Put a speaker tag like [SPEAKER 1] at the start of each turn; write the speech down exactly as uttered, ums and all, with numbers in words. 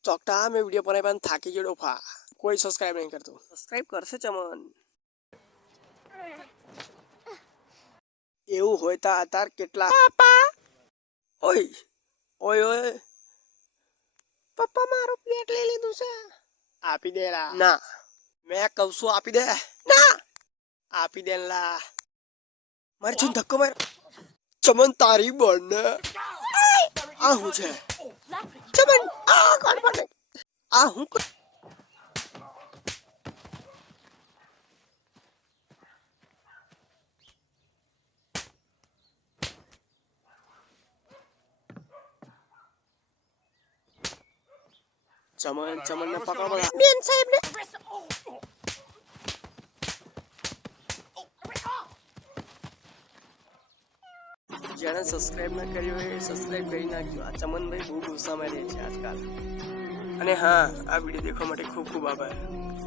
[SPEAKER 1] ચોકટા મેં વિડીયો બનાવી પણ થાકી ગયો ડોફા કોઈ સબસ્ક્રાઇબ નહીં કરતું સબસ્ક્રાઇબ કરશે ચમન એવું હોય તા તાર કેટલા પાપા ઓય ઓય ઓય પપ્પા મારું પ્લેટ લઈ લીધું છે આપી દે લા ના મેં કહું છું આપી દે ના આપી દે લા મારી ચૂન ધક્કો માર ચમન તારી બોન આ હું છે ચમન આ કોણ બોલે આ હું ચમન ચમન ને પકડો બધા બેન સાહેબ ને જેને સબસ્ક્રાઇબ ના કર્યું હોય સબસ્ક્રાઇબ કરી નાખજો આ ચમનભાઈ બહુ ગુસ્સામાં રહે છે આજકાલ અને હા આ વિડીયો દેખવા માટે ખૂબ ખૂબ આભાર।